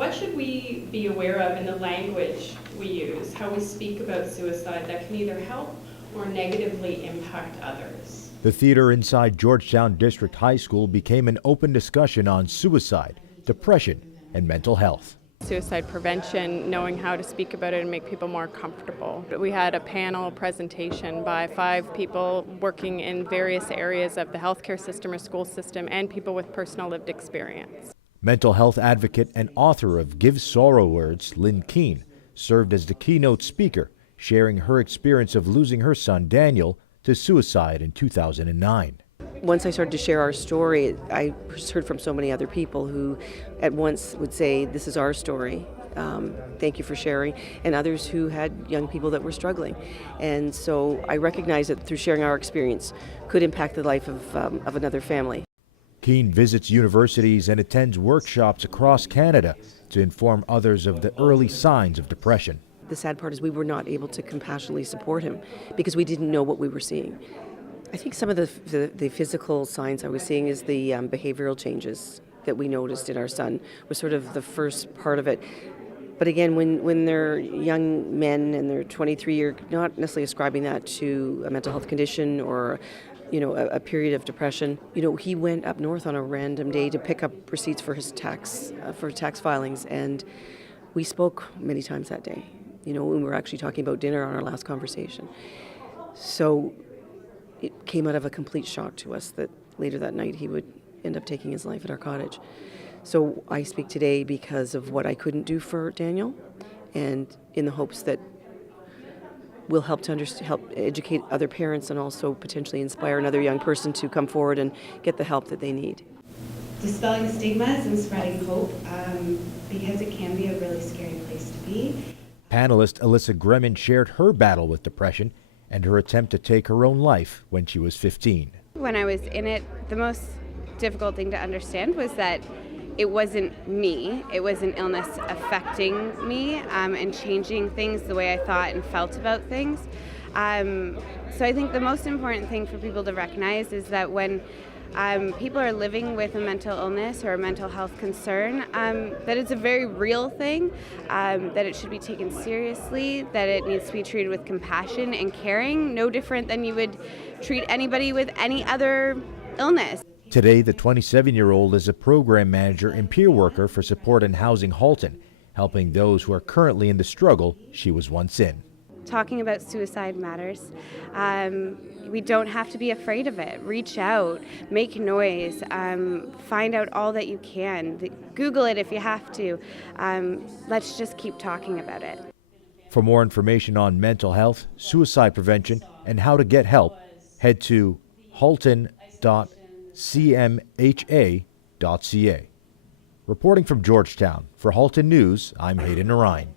What should we be aware of in the language we use, how we speak about suicide that can either help or negatively impact others? The theater inside Georgetown District High School became an open discussion on suicide, depression, and mental health. Suicide prevention, knowing how to speak about it and make people more comfortable. We had a panel presentation by 5 people working in various areas of the healthcare system or school system and people with personal lived experience. Mental health advocate and author of Give Sorrow Words, Lynn Keene, served as the keynote speaker, sharing her experience of losing her son Daniel to suicide in 2009. Once I started to share our story, I heard from so many other people who at once would say, this is our story, thank you for sharing, and others who had young people that were struggling. And so I recognized that through sharing our experience could impact the life of another family. Keene visits universities and attends workshops across Canada to inform others of the early signs of depression. The sad part is we were not able to compassionately support him because we didn't know what we were seeing. I think some of the physical signs I was seeing is the behavioral changes that we noticed in our son was sort of the first part of it. But again, when they're young men and they're 23, you're not necessarily ascribing that to a mental health condition or a period of depression. He went up north on a random day to pick up receipts for his tax filings, and we spoke many times that day. We were actually talking about dinner on our last conversation. So it came out of a complete shock to us that later that night he would end up taking his life at our cottage. So I speak today because of what I couldn't do for Daniel, and in the hopes that we'll help educate other parents and also potentially inspire another young person to come forward and get the help that they need. Dispelling stigmas and spreading hope, because it can be a really scary place to be. Panelist Alyssa Gremin shared her battle with depression and her attempt to take her own life when she was 15. When I was in it, the most difficult thing to understand was that it wasn't me. It was an illness affecting me and changing things, the way I thought and felt about things. So I think the most important thing for people to recognize is that when people are living with a mental illness or a mental health concern, that it's a very real thing, that it should be taken seriously, that it needs to be treated with compassion and caring, no different than you would treat anybody with any other illness. Today, the 27-year-old is a program manager and peer worker for Support and Housing Halton, helping those who are currently in the struggle she was once in. Talking about suicide matters. We don't have to be afraid of it. Reach out, make noise, find out all that you can. Google it if you have to. Let's just keep talking about it. For more information on mental health, suicide prevention, and how to get help, head to halton.cmha.ca. Reporting from Georgetown, for Halton News, I'm Hayden Narine.